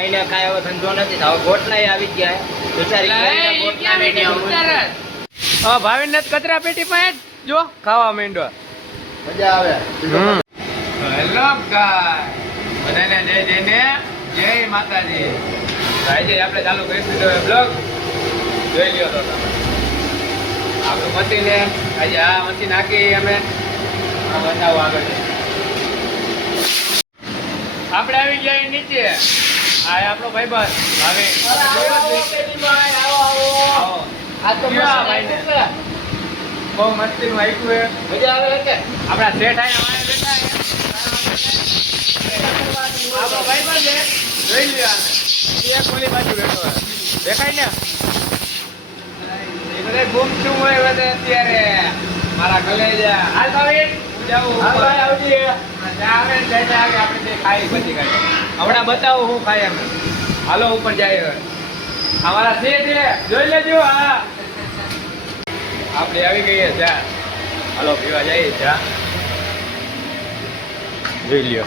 મહિને કાંઈ એવો ધંધો નથી હવે ગોટલા આવી ગયા ભાવિન ને કચરા પેટી માં જો ખાવા માંડો મજા આવે હેલો ગાય બધાને જય જયને જય માતાજી આજે આપણે ચાલુ કરી દીધો બ્લોગ જોઈ લ્યો તો તમે આપણું મશીન આજે આ મશીન નાખી અમે બતાવો આગળ આપણે આવી ગયા નીચે આ આપણો ભાઈબંધ હવે બહુ મસ્તી નું આવ્યું મજા આવે કે આપણા શેઠ આયા બેઠા આપણો ભાઈબંધ છે જોઈ લ્યો એક ઓલી બાજુ બેઠો દેખાય ને એ બધે ગુમ છું હોય બધે અત્યારે મારા કલેજા હાલ ભાવિન જાવું આવજી આવે આપણે ખાઈ પછી કાઢી હમણાં બતાવો હું ખાઈ અમે હાલો ઉપર જાય અમારા શેઠ જોઈ લેજો હા આપણે આવી ગઈએ ચા હાલો પીવા જઈએ ચા જોઈ લ્યો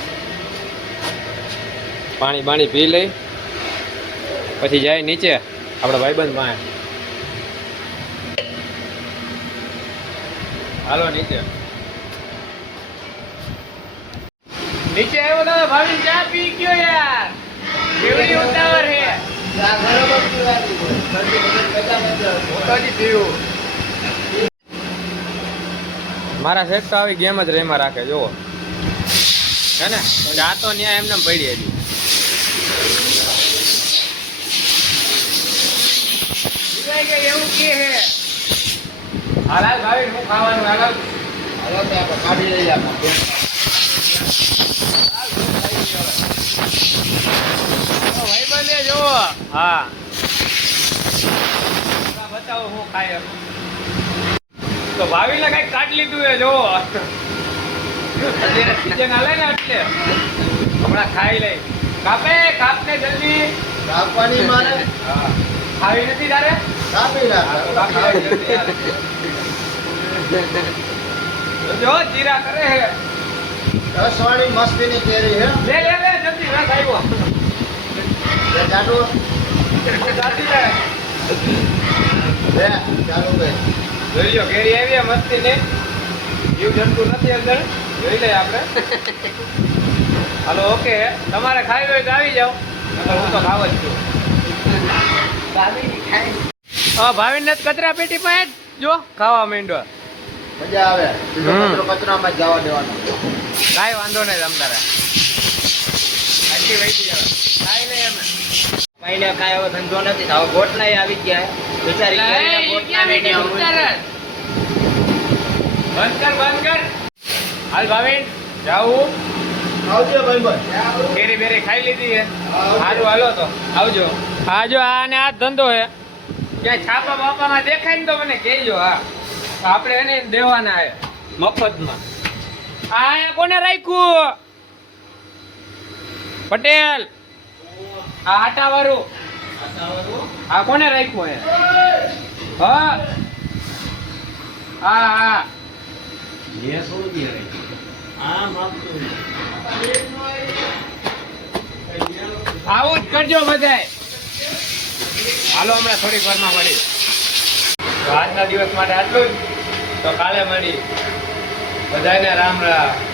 પાણી બાણી પી લઈ પછી જાય નીચે આપણા ભાઈબંધ પાસે હાલો નીચે નીચે આવ્યો તો ભાવિન ચા પી ગયો યાર કેવડી ઉતાવળ હે મારા શેઠ તો આવી ગેમ જ રેમાં રાખે જોવો હે ને આ તો ન્યા એમને પડી હતી એવું કે હે હાલ ભાવિન હું ખાવાનું હાલ કાઢી લઈ આપણે ભાઈબંધે જોવો હા બતાવો હું ખાય તો ભાવિને કઈક કાઢ લીધું એ જોવો અત્યારે સીઝન હાલે ને એટલે હમણાં ખાઈ લઈ કાપને જલ્દી કાપવાની મારે હા ખાવી નથી તારે કાપી નાખ જો જીરા કરે હે રસવાળી મસ્તીની કેરી હે લે જલ્દી રસ આવ્યો જાડો જાતી લે લે ચાલુ ભાઈ જોઈ લ્યો કેરી આવી મસ્તી ને જીવ જંતુ નથી અંદર જોઈ લઈએ આપણે હાલો ઓકે તમારે ખાઈ હોય તો આવી જાઓ હું તો ખાવ જ છું ભાવિન ને કચરા પેટી માં જો ખાવા માંડો મજા આવે કચરામાં જવા દેવાનો કાંઈ વાંધો નહીં તમ તારે આટલી વહીતી જાવ ખાઈ લે અમે મહિને કાંઈ એવો ધંધો નથી હવે ગોટલા આવી ગયા બંધ કર હાલ ભાવિન જાવું આવજો ભાઈ કેરી બેરી ખાઈ લીધી હે સારું હાલો તો આવજો આજો આને આ ધંધો હે ક્યાંય છાપા બાપામાં દેખાય ને તો મને કહેજો હા આપણે એને દેવાના હે મફતમાં આ કોને રાખ્યું પટેલ આ આટા વાળું આ કોને રાખ્યું હે હા હા હા આવું જ કરજો બધાય હાલો હમણાં થોડીક વારમાં મળી આજના દિવસ માટે આટલું જ તો કાલે મળી બધાને રામ રામ